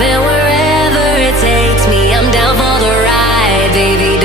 And wherever it takes me, I'm down for the ride, baby.